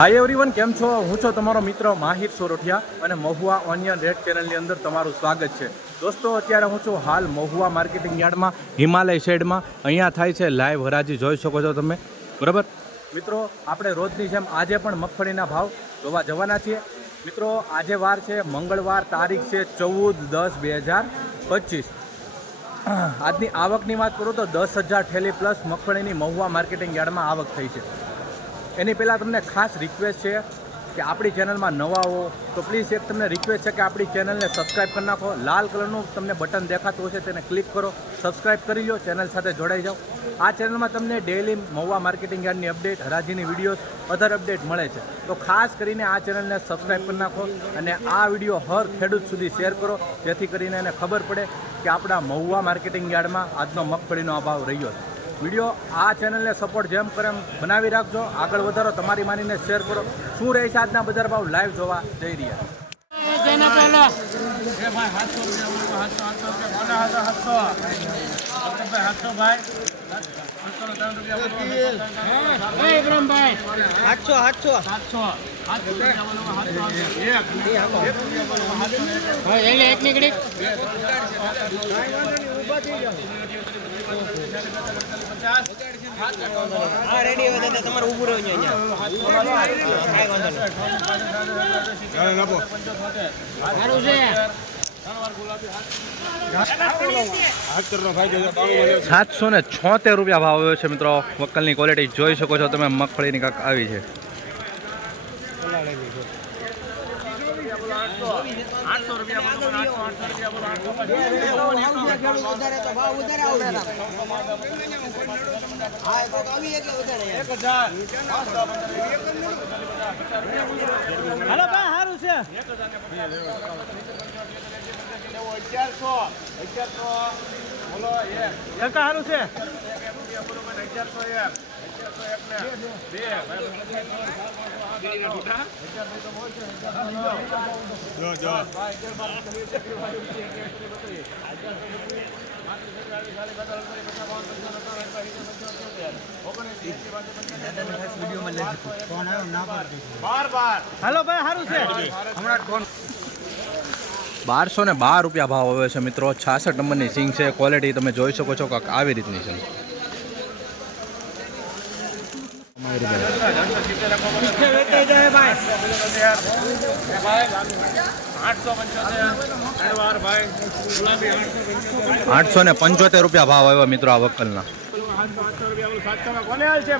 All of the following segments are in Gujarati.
હાય એવરીવન કેમ છો? હું છો તમારો મિત્ર માહિર સોરઠિયા અને મહુવા ઓનિયન રેડ ચેનલની અંદર તમારું સ્વાગત છે. દોસ્તો, અત્યારે હું છું હાલ મહુવા માર્કેટિંગ યાર્ડમાં, હિમાલય શેડમાં. અહીંયા થાય છે લાઈવ હરાજી, જોઈ શકો છો તમે. બરાબર? મિત્રો, આપણે રોજની જેમ આજે પણ મગફળીના ભાવ જોવા જવાના છીએ. મિત્રો, આજે વાર છે, મંગળવાર તારીખ છે ચૌદ દસ બે હજાર પચીસ. આજની આવકની વાત કરું તો દસ હજાર ઠેલી પ્લસ મગફળીની મહુવા માર્કેટિંગ યાર્ડમાં આવક થઈ છે. એની પહેલાં તમને ખાસ રિક્વેસ્ટ છે કે આપણી ચેનલમાં નવા હો, તો પ્લીઝ એક તમને રિક્વેસ્ટ છે કે આપણી ચેનલને સબસ્ક્રાઈબ કરી નાખો. લાલ કલરનું તમને બટન દેખાતું હશે તેને ક્લિક કરો. સબસ્ક્રાઈબ કરી લો ચેનલ સાથે જોડાઈ જાઓ. આ ચેનલમાં તમને ડેઇલી મહુવા માર્કેટિંગ યાર્ડની અપડેટ હરાજીની વિડીયોઝ અધર અપડેટ મળે છે. તો ખાસ કરીને આ ચેનલને સબસ્ક્રાઈબ કરી નાખો અને આ વીડિયો હર ખેડૂત સુધી શેર કરો, જેથી કરીને એને ખબર પડે કે આપણા મહુવા માર્કેટિંગ યાર્ડમાં આજનો મગફળીનો અભાવ રહ્યો છે. વીડિયો આ ચેનલને સપોર્ટ જેમ કરે એમ બનાવી રાખજો. આગળ વધારો, તમારી માનીને શેર કરો. શું રહે છે આજના બજાર ભાવ? લાઈવ જોવા જઈ રહ્યા. સાતસો હા એટલે એક નીકળી હા રેડી હોય દાદા તમારે ઊભું રહ્યું અહીંયા કાંઈ વાંધો સારું છે સાતસો ને છોતેર રૂપિયા ભાવ આવ્યો છે મિત્રો. વકલની ક્વોલિટી જોઈ શકો છો તમે, મગફળીની કાંક આવી છે. હાલો છે? કાકા સારું છે? હાલો બારસો ને બાર રૂપિયા ભાવ આવ્યો છે મિત્રો. છાસઠ નંબરની સિંગ છે. ક્વોલિટી તમે જોઈ શકો છો કાંક આવી રીતની છે. આઠસો ને પંચોતેર રૂપિયા ભાવ આવ્યો મિત્રો આ વકલના સાતસો સાતસો ઓગણીસ બાવીસ ત્રેવીસ બત્રીસ સાતસો ને બત્રીસ છત્રીસ આડત્રીસ આડત્રીસ ઓગણચાલીસ ચાલીસ એકતાલીસ બેતાલીસ પિસ્તાલીસ અડતાલીસ પચાસ સાતસો રૂપિયા સાતસો છપ્પન સાતસો ને છપ્પન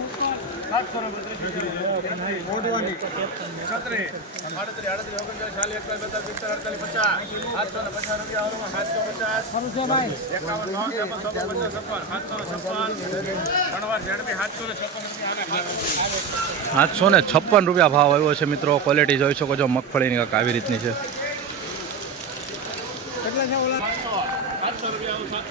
ઘણવાર ઝડપી સાતસો ને છપ્પન રૂપિયા ભાવ આવ્યો છે મિત્રો ક્વોલિટી જોઈ શકો છો મગફળીની કાંક આવી રીતની છે સાતસો સાતસો રૂપિયા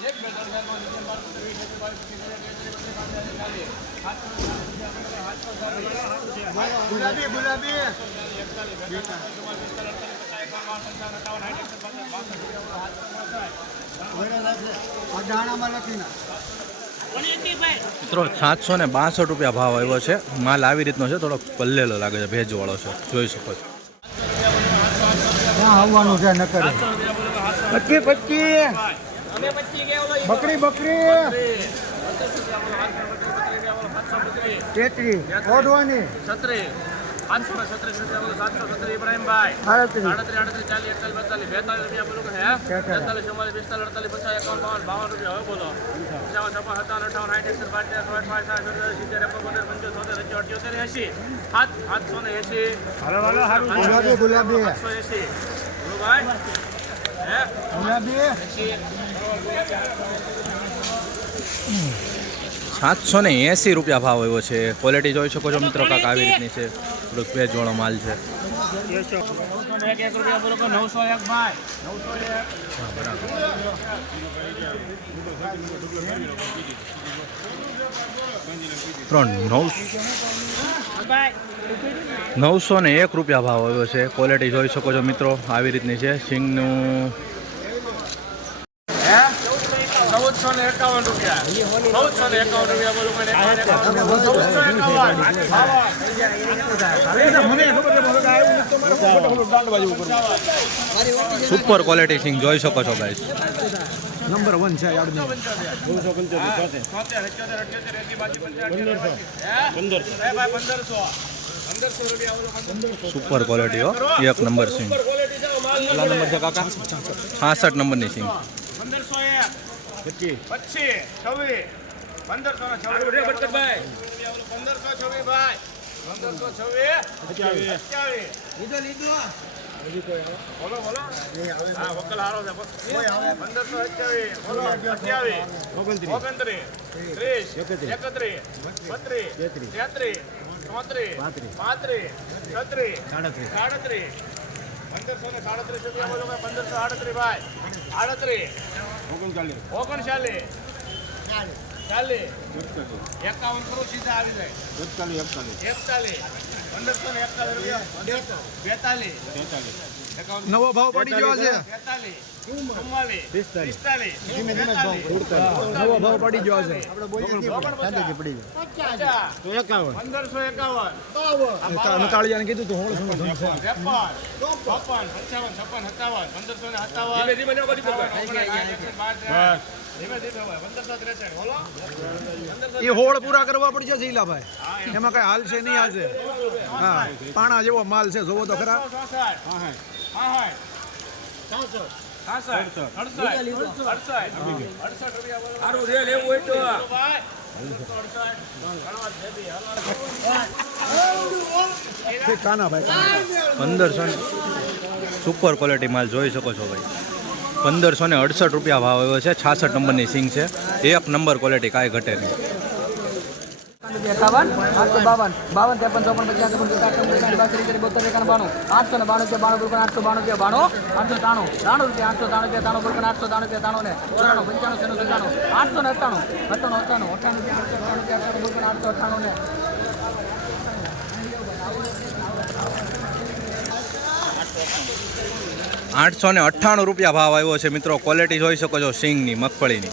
બે ત્રણ ચાર પાંચ છ સાત આઠ નવ દસ બાર તેર ચૌદ પંદર સોળ મિત્રો સાતસો ને બાસઠ રૂપિયા ભાવ આવ્યો છે. માલ આવી રીતનો છે થોડો પલ્લેલો લાગે છે ભેજવાળો છે. જોઈ શકો છો. આવવાનું છે નકર? પચી પચી બકરી બકરી. તેત્રી ઓઢવાની. ને છત્રીસ રૂપિયા સાતસો છત્રીસ ઇબ્રાહીમભાઈ. આડત્રીસ આડત્રીસ ચાલીસ એકતાલીસ બેતાલીસ. બેતાલીસ રૂપિયા બોલો હે? બેતાલીસ. ચુમ્માલીસ પિસ્તાલીસ અડતાલીસ પચાસ એકાવન બાવન બાવન રૂપિયા હવે બોલો. પંચાવન છપ્પન સત્તાવન અઠાવન સાઠ એકસઠ તેર પાંચ સાત સત્તર સિત્તેર એકોતેર પંચોતેર છોતેર અઠ્યોતેર અઠ્યોતેર એસી સાત સાતસો ને એસી ગુલાબી ગુલાબી. સાતસો એસી હે? ગુલાબી. સાતસો ને એંસી રૂપિયા ભાવ આવ્યો છે. ક્વોલિટી જોઈ શકો છો મિત્રો કાંક આવી રીતની છે. થોડુંક જોડો માલ છે. ત્રણ નવસો ને એક રૂપિયા ભાવ આવ્યો છે. ક્વોલિટી જોઈ શકો છો મિત્રો. આવી રીતની છે. સિંગનું હે ચૌદસો ને એકાવન રૂપિયા ચૌદસો ને એકાવન રૂપિયા બોલો કે સુપર ક્વોલિટી સિંગ જોઈ શકો છો ગાઈસ નંબર વન છે સુપર ક્વોલિટી હો એક નંબર સિંગ. કેટલા નંબર છે કાકા છાસઠ નંબરની સિંગ. પંદરસો એક. પચીસ. છવ્વીસ. પંદરસો ને છવ્વીસ પંદરસો છવ્વીસ ભાઈ. પંદરસો છવ્વીસ. અઠ્યાવીસ બોલો બોલો. હા વકલ હારો છે પંદરસો અઠ્યાવીસ બોલો. અઠ્યાવીસ ઓગણત્રીસ. ત્રીસ. એકત્રીસ. બત્રીસ. તેત્રીસ. ચોત્રીસ. પાંત્રીસ. છત્રીસ. સાડત્રીસ. પંદરસો ને સાડત્રીસ રૂપિયા બોલો ભાઈ. પંદરસો આડત્રીસ ભાઈ. આડત્રીસ ઓગણચાલીસ. ચાલીસ. એકાવન કરોડ સીધા આવી જાય. એકતાલીસ પંદરસો ને એકતાલીસ રૂપિયા. બેતાલીસ. એકાવન. નવો ભાવ પડી ગયો છે. બેતાલીસ. પડી ગયો છે પંદરસો એકાવન. કીધું તો હોળ સોનું ત્રેપન છપ્પન. સત્તાવન પંદરસો ને સત્તાવન એ હોળ પૂરા કરવા પડશે શીલાભાઈ એમાં કઈ હાલ છે નહીં આજે હા. પાણા જેવો માલ છે જોવો તો ખરા. હા હા. પંદરસો સુપર ક્વોલિટી માલ જોઈ શકો છો ભાઈ. પંદરસો ને અડસઠ રૂપિયા ભાવ આવ્યો છે. છાસઠ નંબરની સિંગ છે. એક નંબર ક્વોલિટી કાંઈ ઘટે નહીં. એકાવન આઠસો બાવન બાવન ત્રેપન ચોપન પચાસ બોતેર એકાવન બાણું આઠસો ને બાણું બાણું રૂપિયા આઠસો બાણું બાણું આઠસો ત્રાણું રૂપિયા આઠસો ત્રાણું છે ત્રાણું રૂપિયા આઠસો ત્રાણું છે ત્રાણું ને ચોરાણું પંચાણું છન્નું સત્તાણું આઠસો ને અઠ્ઠાણું અઠ્ઠાણું અઠ્ઠાણું અઠ્ઠાણું રૂપિયા આઠસો અઠ્ઠાણું રૂપિયા ભાવ આવ્યો છે મિત્રો. ક્વોલિટી જોઈ શકો છો સિંગની, મગફળીની.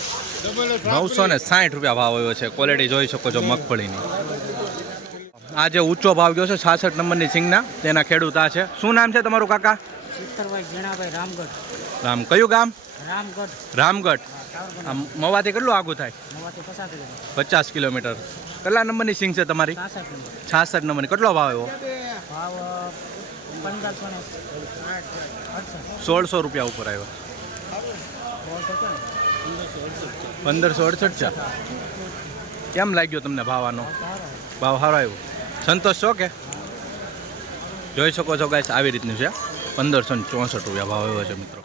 નવસો ને સાઠ રૂપિયા ભાવ આવ્યો છે. ક્વોલિટી જોઈ શકો છો મગફળીની. આ જે ઊંચો ભાવ ગયો છે છાસઠ નંબરની સિંગના તેના ખેડૂત આ છે. શું નામ છે તમારું કાકા? રામ કયું ગામ? રામગઢ. રામગઢ. મવાથી કેટલું આગું થાય? પચાસ કિલોમીટર. કેટલા નંબરની સિંગ છે તમારી? છાસઠ નંબર. નંબરની. કેટલો ભાવ આવ્યો? સોળસો રૂપિયા ઉપર આવ્યો. પંદરસો અડસઠ ચા કેમ લાગ્યો તમને ભાવ આનો ભાવ સારો આવ્યો. સંતોષ છો કે? જોઈ શકો છો ગાઈસ આવી રીતનું છે. પંદરસો ને ચોસઠ રૂપિયા ભાવ એવો છે મિત્રો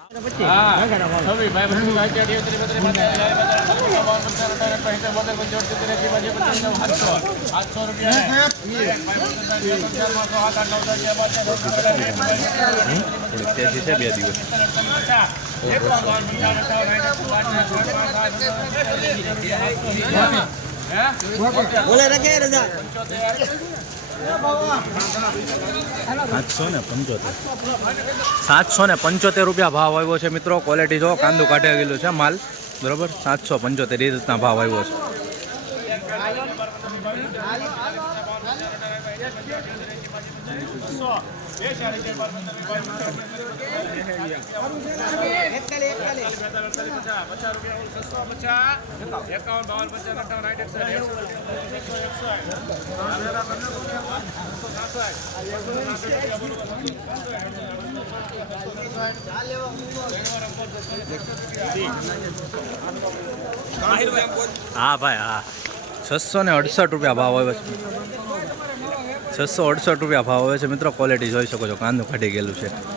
તેજી છે બે દિવસ બોલે રજા સાતસો ને પંચોતેર. સાતસો ને પંચોતેર રૂપિયા ભાવ આવ્યો છે મિત્રો. ક્વોલિટી જો કાંદો કાઢી ગયેલું છે માલ. બરોબર? સાતસો પંચોતેર એ રીતના ભાવ આવ્યો છે. એકાવન, બાવન પચાસ અઠાવન સાઠ એકસઠ હા ભાઈ, હા. છસો ને અડસઠ રૂપિયા ભાવ આવે છે. છસો અડસઠ રૂપિયા ભાવ આવે છે. મિત્રો ક્વોલિટી જોઈ શકો છો. કાંદું કાઢી ગયેલું છે.